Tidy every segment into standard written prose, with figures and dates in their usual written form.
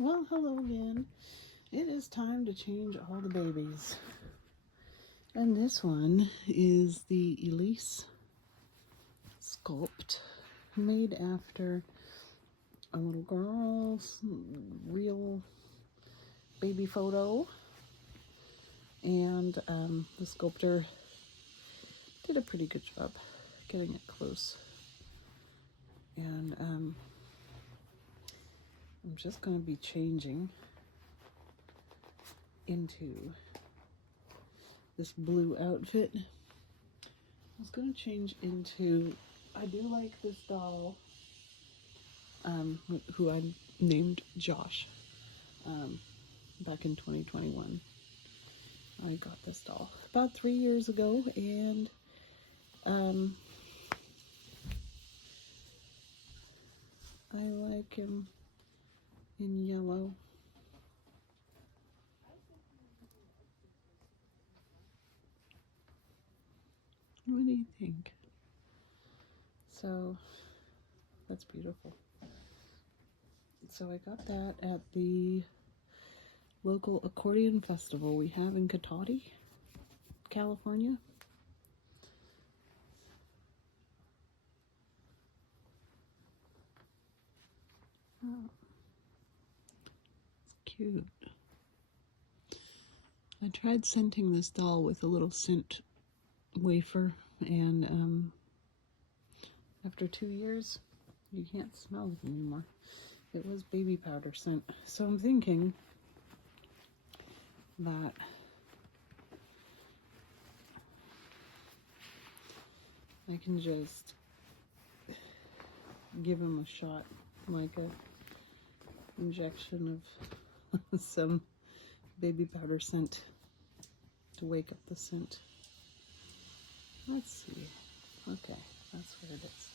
Well, hello again. It is time to change all the babies. And this one is the Elise sculpt, made after a little girl's real baby photo. And the sculptor did a pretty good job getting it close. And I'm just going to be changing into this blue outfit. I was going to change into, I do like this doll, who I named Josh, back in 2021. I got this doll about 3 years ago, and I like him in yellow. What do you think? So that's beautiful. So I got that at the local accordion festival we have in Cotati, California. Oh, it's cute. I tried scenting this doll with a little scent wafer, and after 2 years, you can't smell it anymore. It was baby powder scent. So I'm thinking that I can just give him a shot, like a injection of some baby powder scent to wake up the scent. Let's see. Okay, that's where it is.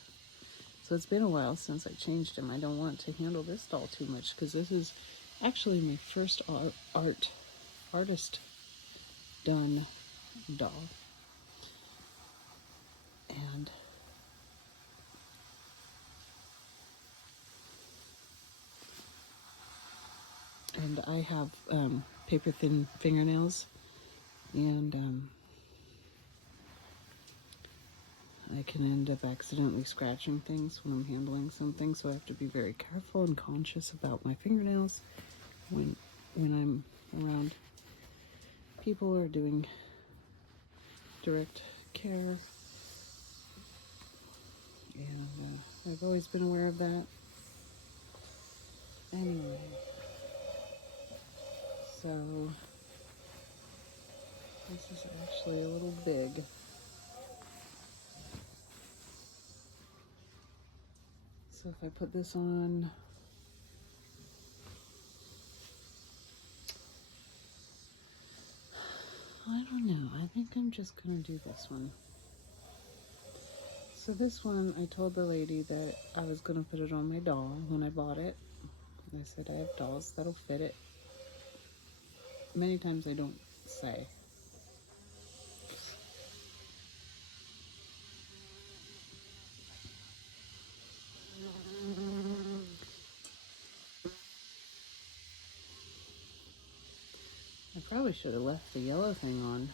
So it's been a while since I changed him. I don't want to handle this doll too much because this is actually my first artist done doll. And I have paper thin fingernails, and I can end up accidentally scratching things when I'm handling something, so I have to be very careful and conscious about my fingernails when I'm around people or doing direct care. And I've always been aware of that. Anyway, so this is actually a little big. So if I put this on, I don't know. I think I'm just going to do this one. So this one, I told the lady that I was going to put it on my doll when I bought it. I said I have dolls that'll fit it. Many times I don't say. I probably should have left the yellow thing on,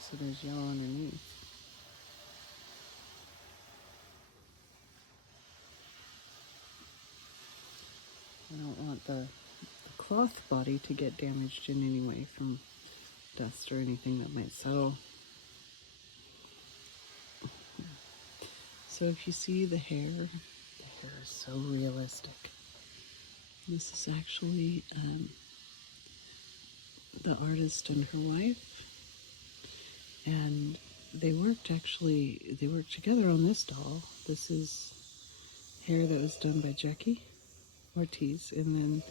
so there's yellow underneath. I don't want the cloth body to get damaged in any way from dust or anything that might settle. So if you see the hair is so realistic. This is actually the artist and her wife, and they worked together on this doll. This is hair that was done by Jackie Ortiz, and then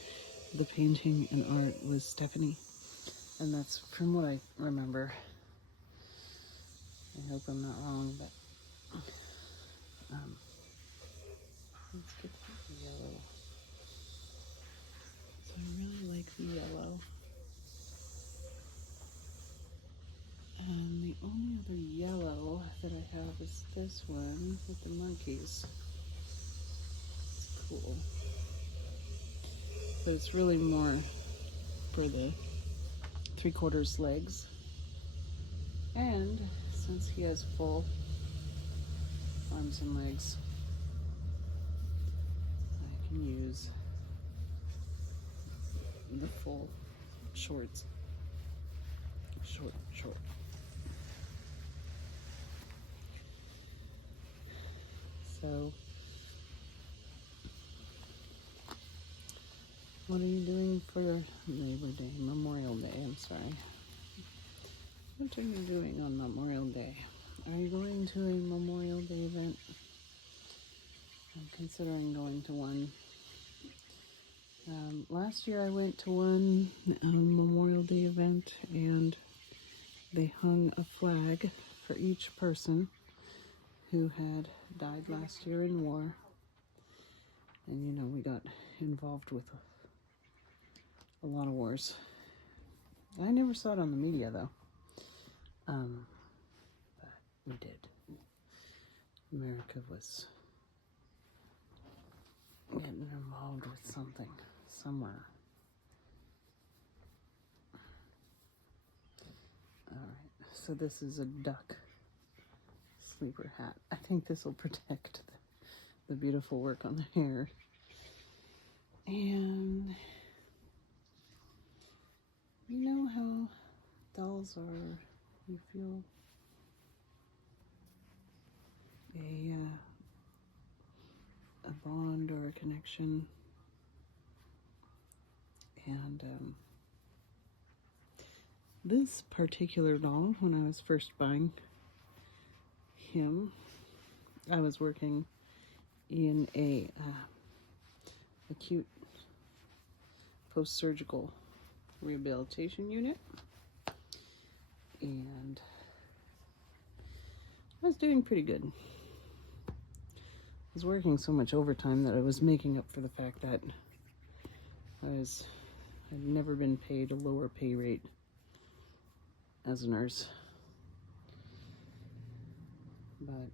the painting and art was Stephanie, and that's from what I remember. I hope I'm not wrong, but let's get the yellow. So I really like the yellow. And the only other yellow that I have is this one with the monkeys. It's cool. but it's really more for the 3/4 legs. And since he has full arms and legs, I can use the full shorts. Short. So, what are you doing for Labor Day, Memorial Day? I'm sorry. What are you doing on Memorial Day? Are you going to a Memorial Day event? I'm considering going to one. Last year I went to one Memorial Day event, and they hung a flag for each person who had died last year in war. And you know, we got involved with a lot of wars. I never saw it on the media though. But we did. America was getting involved with something somewhere. Alright, so this is a duck sleeper hat. I think this will protect the beautiful work on the hair. And you know how dolls are, you feel a bond or a connection. And this particular doll, when I was first buying him, I was working in a acute post-surgical rehabilitation unit, and I was doing pretty good. I was working so much overtime that I was making up for the fact that I'd never been paid a lower pay rate as a nurse, but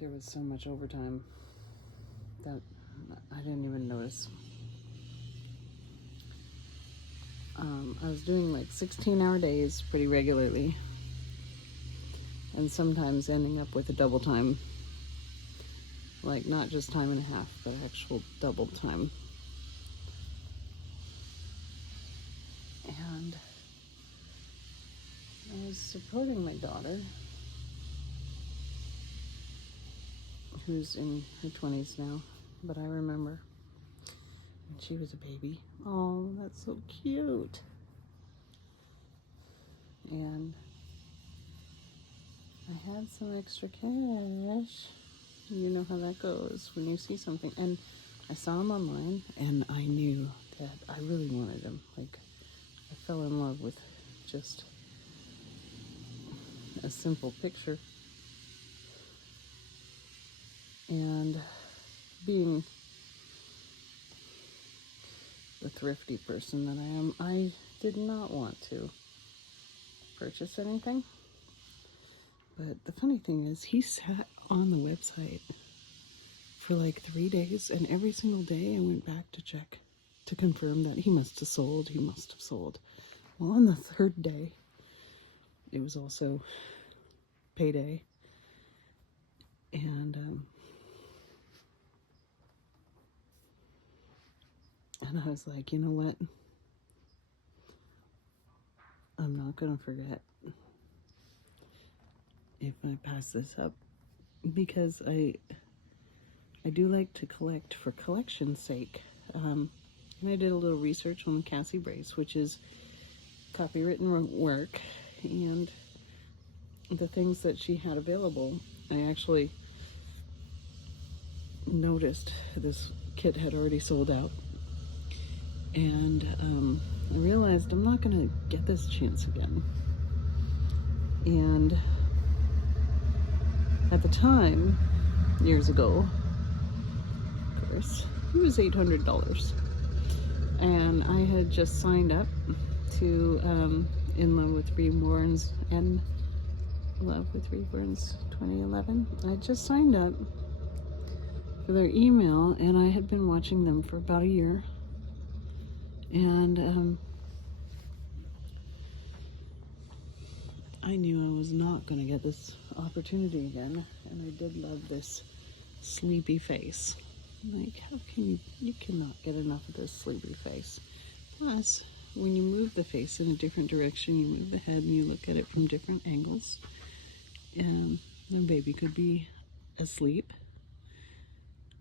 there was so much overtime that I didn't even notice. I was doing like 16-hour days pretty regularly, and sometimes ending up with a double time, like not just time and a half, but actual double time. And I was supporting my daughter, who's in her 20s now, but I remember when she was a baby. Oh, that's so cute. And I had some extra cash. You know how that goes when you see something. And I saw him online, and I knew that I really wanted him. Like, I fell in love with just a simple picture. And being the thrifty person that I am, I did not want to purchase anything. But the funny thing is, he sat on the website for like 3 days, and every single day I went back to check to confirm that he must have sold. Well, on the third day, it was also payday, and I was like, you know what? I'm not gonna forget if I pass this up, because I do like to collect for collection's sake. And I did a little research on the Cassie brace, which is copywritten work, and the things that she had available. I actually noticed this kit had already sold out, and I realized I'm not gonna get this chance again. And at the time, years ago, of course, it was $800, and I had just signed up to In Love with Reborns and Love with Reborns 2011. I just signed up for their email, and I had been watching them for about a year. And I knew I was not going to get this opportunity again, and I did love this sleepy face. Like, how can you cannot get enough of this sleepy face. Plus, when you move the face in a different direction, you move the head and you look at it from different angles, and the baby could be asleep.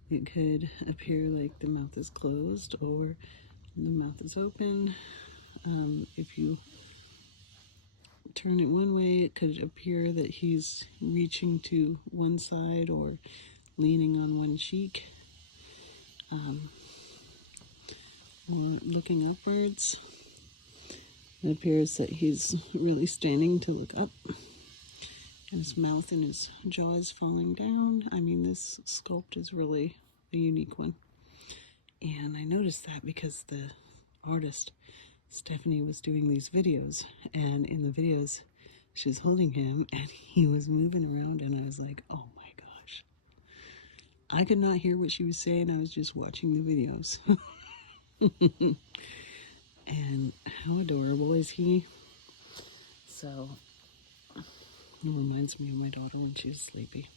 It could appear like the mouth is closed or the mouth is open. If you turn it one way, it could appear that he's reaching to one side or leaning on one cheek, or looking upwards. It appears that he's really standing to look up, and his mouth and his jaw is falling down. I mean, this sculpt is really a unique one. And I noticed that because the artist, Stephanie, was doing these videos, and in the videos, she's holding him, and he was moving around, and I was like, oh my gosh. I could not hear what she was saying. I was just watching the videos. And how adorable is he? So, it reminds me of my daughter when she was sleepy.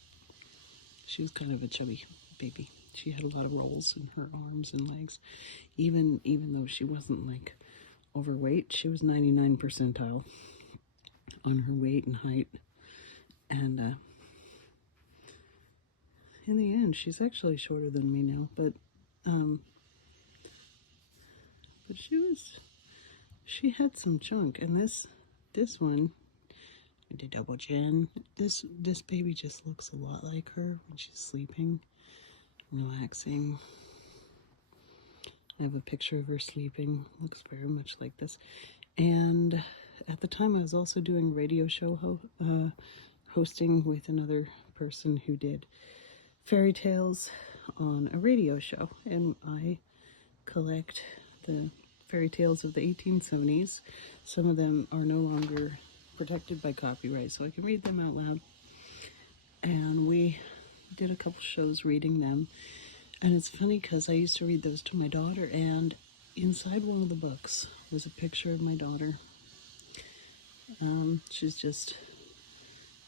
She was kind of a chubby baby. She had a lot of rolls in her arms and legs. Even though she wasn't like overweight, she was 99 percentile on her weight and height. And in the end, she's actually shorter than me now, but she had some chunk. And this one, I did double chin. This baby just looks a lot like her when she's sleeping, relaxing. I have a picture of her sleeping. Looks very much like this. And at the time, I was also doing radio show hosting with another person who did fairy tales on a radio show. And I collect the fairy tales of the 1870s. Some of them are no longer protected by copyright, so I can read them out loud. And we did a couple shows reading them. And it's funny because I used to read those to my daughter, and inside one of the books was a picture of my daughter. She's just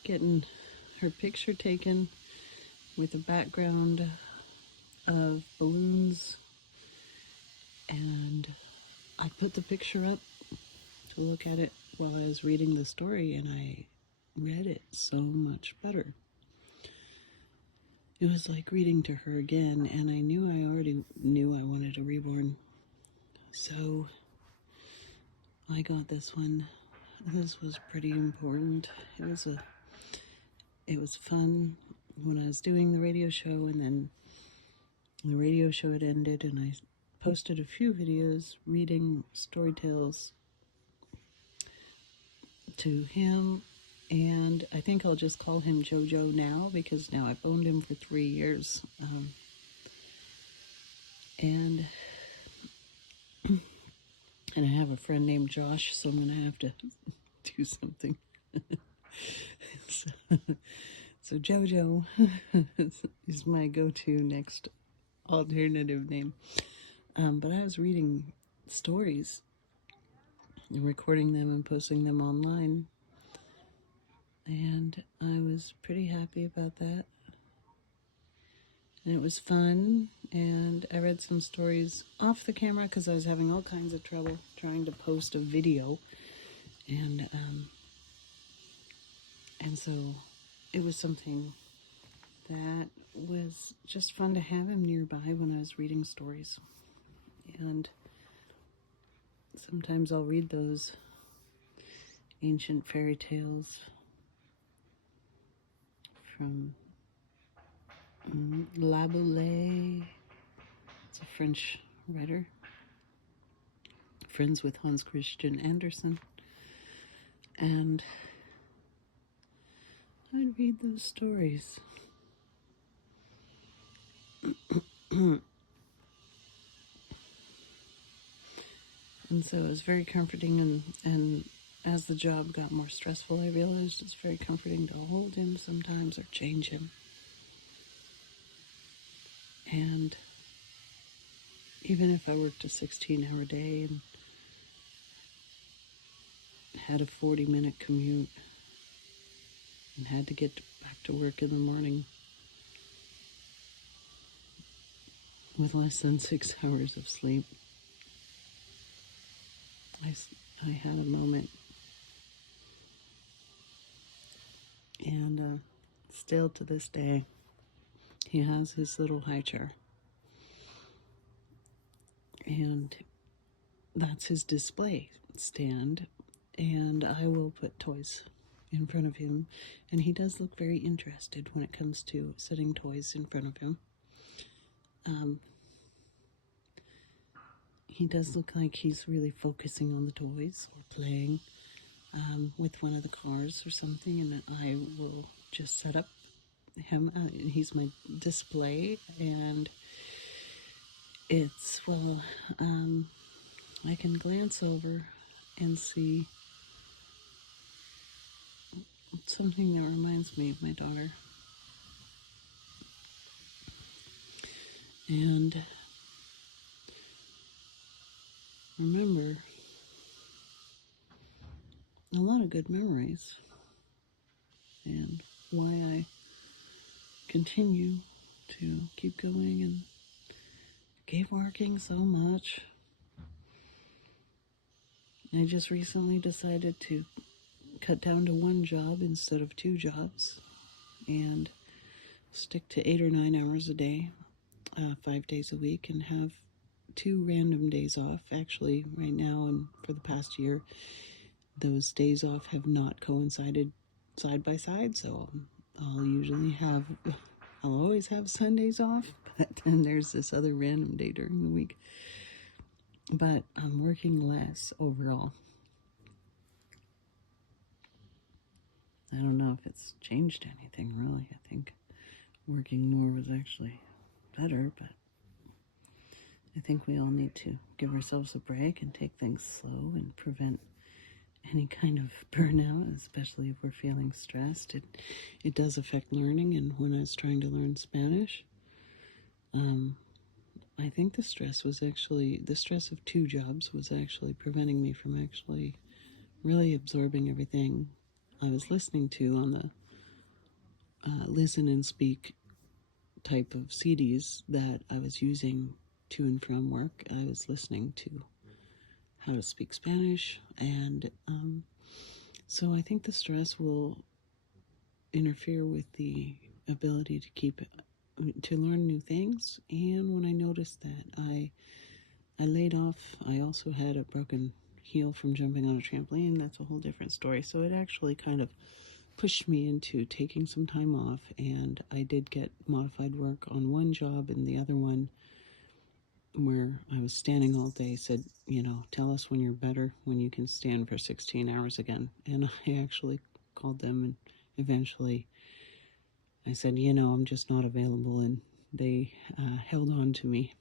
getting her picture taken with a background of balloons, and I put the picture up to look at it while I was reading the story, and I read it so much better. It was like reading to her again, and I already knew I wanted a reborn. So I got this one. This was pretty important. It was fun when I was doing the radio show, and then the radio show had ended, and I posted a few videos reading story tales to him. And I think I'll just call him Jojo now, because now I've owned him for 3 years. And I have a friend named Josh, so I'm going to have to do something. So Jojo is my go-to next alternative name. But I was reading stories and recording them and posting them online. And I was pretty happy about that. And it was fun. And I read some stories off the camera because I was having all kinds of trouble trying to post a video. And so it was something that was just fun to have him nearby when I was reading stories. And sometimes I'll read those ancient fairy tales from Laboulaye. It's a French writer, friends with Hans Christian Andersen. And I'd read those stories. And so it was very comforting, and as the job got more stressful, I realized it's very comforting to hold him sometimes or change him. And even if I worked a 16-hour day and had a 40-minute commute and had to get back to work in the morning with less than 6 hours of sleep, I had a moment. And still to this day, he has his little high chair. And that's his display stand. And I will put toys in front of him. And he does look very interested when it comes to setting toys in front of him. He does look like he's really focusing on the toys or playing with one of the cars or something. And I will just set up him. He's my display. And it's, well, I can glance over and see something that reminds me of my daughter. And remember a lot of good memories and why I continue to keep going and keep working so much. I just recently decided to cut down to one job instead of 2 jobs and stick to 8 or 9 hours a day, 5 days a week, and have 2 random days off. Actually, right now and for the past year, those days off have not coincided side by side, so I'll always have Sundays off, but then there's this other random day during the week. But I'm working less overall. I don't know if it's changed anything, really. I think working more was actually better, but I think we all need to give ourselves a break and take things slow and prevent any kind of burnout, especially if we're feeling stressed. It does affect learning, and when I was trying to learn Spanish, I think the stress of 2 jobs was actually preventing me from actually really absorbing everything I was listening to on the listen and speak type of CDs that I was using to and from work. I was listening to how to speak Spanish, and so I think the stress will interfere with the ability to learn new things. And when I noticed that I laid off, I also had a broken heel from jumping on a trampoline. That's a whole different story. So it actually kind of pushed me into taking some time off, and I did get modified work on one job, and the other one, where I was standing all day, said, tell us when you're better, when you can stand for 16 hours again. And I actually called them, and eventually I said, I'm just not available, and they held on to me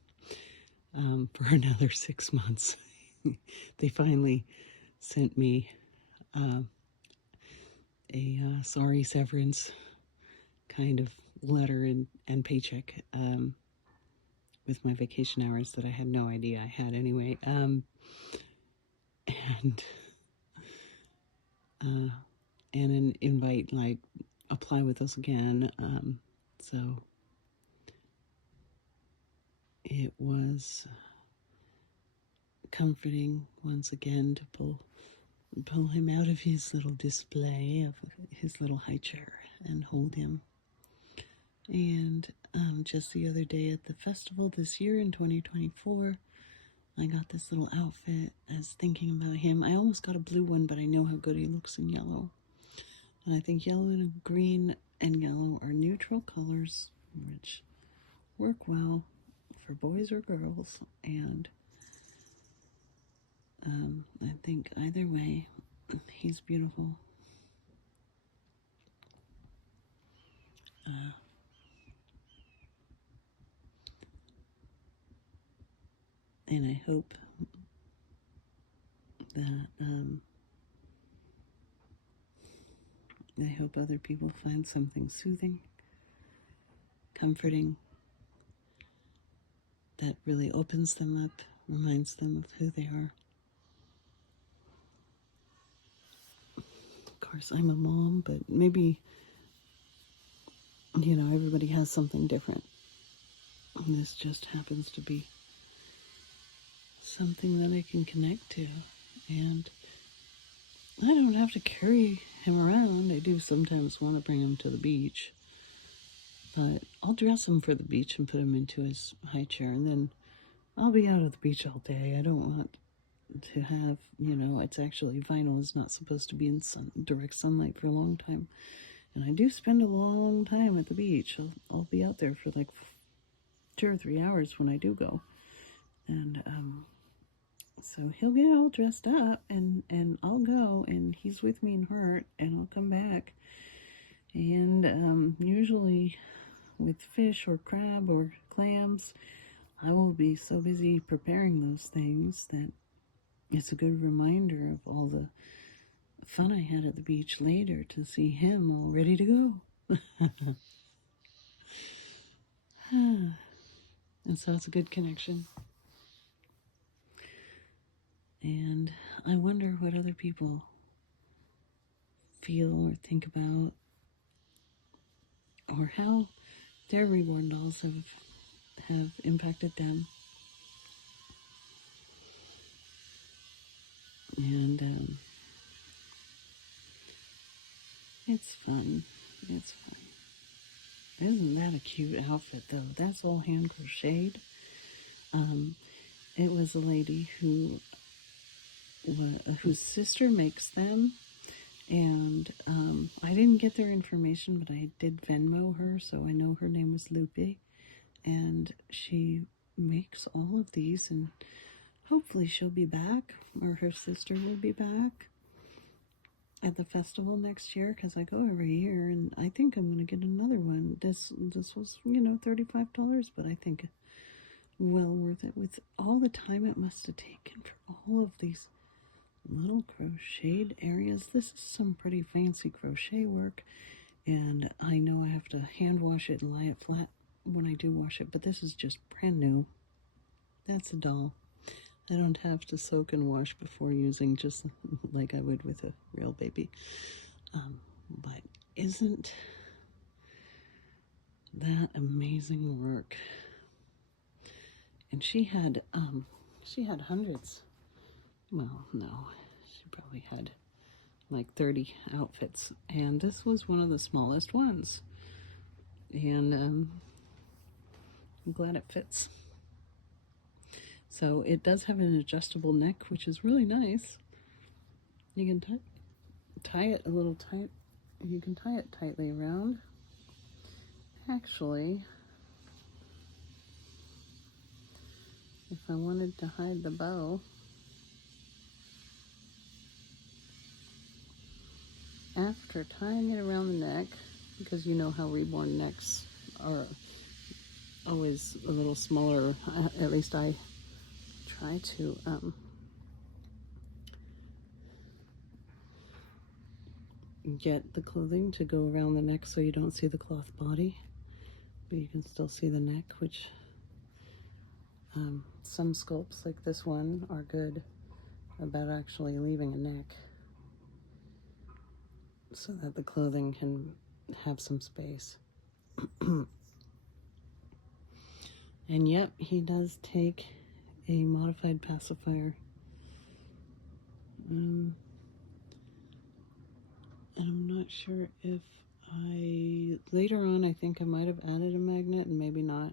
for another 6 months. They finally sent me a sorry severance kind of letter and paycheck with my vacation hours that I had no idea I had anyway. And an invite, like, apply with us again. So it was comforting once again to pull him out of his little display of his little high chair and hold him. And just the other day at the festival this year in 2024, I got this little outfit. I was thinking about him. I almost got a blue one, but I know how good he looks in yellow. And I think yellow and green and yellow are neutral colors, which work well for boys or girls. And I think either way, he's beautiful. And I hope that other people find something soothing, comforting, that really opens them up, reminds them of who they are. Of course, I'm a mom, but maybe, everybody has something different. And this just happens to be something that I can connect to. And I don't have to carry him around. I do sometimes want to bring him to the beach. But I'll dress him for the beach and put him into his high chair. And then I'll be out at the beach all day. I don't want to have, it's actually vinyl is not supposed to be in direct sunlight for a long time. And I do spend a long time at the beach. I'll be out there for like 2 or 3 hours when I do go. And so he'll get all dressed up and I'll go and he's with me in Hurt and I'll come back. And usually with fish or crab or clams, I will be so busy preparing those things that it's a good reminder of all the fun I had at the beach later to see him all ready to go. And so it's a good connection. And I wonder what other people feel or think about, or how their reborn dolls have impacted them. And it's fun. It's fun. Isn't that a cute outfit, though? That's all hand crocheted. It was a lady whose sister makes them, and I didn't get their information, but I did Venmo her, so I know her name was Lupe, and she makes all of these, and hopefully she'll be back, or her sister will be back at the festival next year, because I go every year, and I think I'm going to get another one. This was, $35, but I think well worth it with all the time it must have taken for all of these little crocheted areas. This is some pretty fancy crochet work, and I know I have to hand wash it and lie it flat when I do wash it, but this is just brand new. That's a doll. I don't have to soak and wash before using, just like I would with a real baby. But isn't that amazing work? And she had hundreds. Well, no, she probably had like 30 outfits, and this was one of the smallest ones. And I'm glad it fits. So it does have an adjustable neck, which is really nice. You can tie it a little tight. You can tie it tightly around. Actually, if I wanted to hide the bow, after tying it around the neck, because you know how reborn necks are always a little smaller, at least I try to get the clothing to go around the neck so you don't see the cloth body, but you can still see the neck, which some sculpts like this one are good about actually leaving a neck so that the clothing can have some space. And yep, he does take a modified pacifier. And I'm not sure if later on, I think I might have added a magnet and maybe not.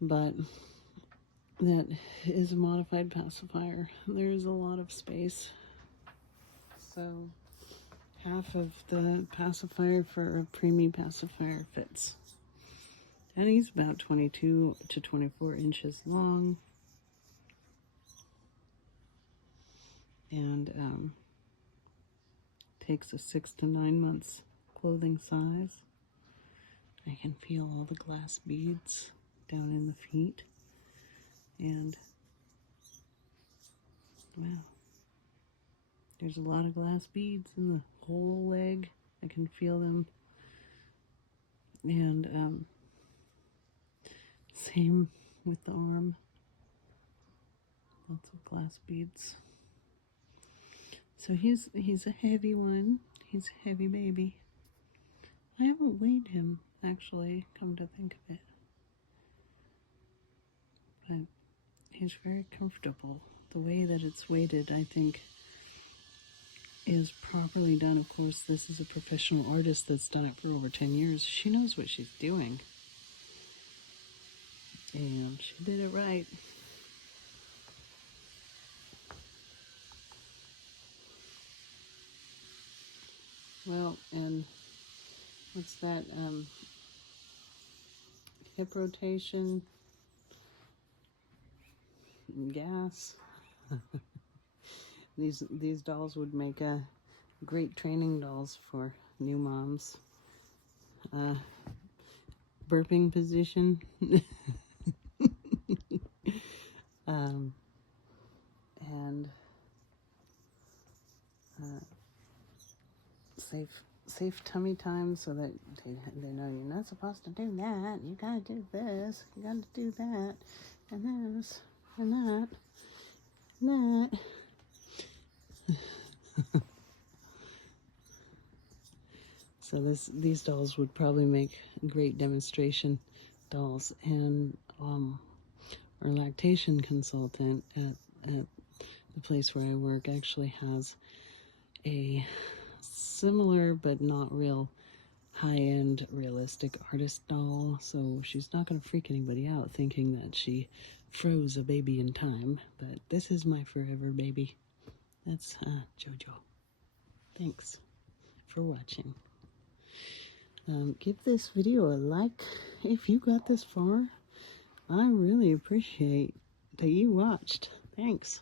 But that is a modified pacifier. There's a lot of space. So half of the pacifier for a preemie pacifier fits. And he's about 22 to 24 inches long. And takes a 6 to 9 months clothing size. I can feel all the glass beads down in the feet. And wow, there's a lot of glass beads in the whole leg. I can feel them. And Same with the arm. Lots of glass beads. So he's a heavy one. He's a heavy baby. I haven't weighed him, actually, come to think of it. But he's very comfortable. The way that it's weighted, I think, is properly done. Of course, this is a professional artist that's done it for over 10 years. She knows what she's doing. And she did it right. Well, and what's that? Hip rotation, gas. These dolls would make great training dolls for new moms. Burping position. And safe tummy time, so that they know you're not supposed to do that. You gotta do this. You gotta do that, and this, and that, and that. So these dolls would probably make great demonstration dolls. And our lactation consultant at the place where I work actually has a similar but not real high-end realistic artist doll, so she's not going to freak anybody out thinking that she froze a baby in time. But this is my forever baby. That's Jojo. Thanks for watching. Give this video a like if you got this far. I really appreciate that you watched. Thanks.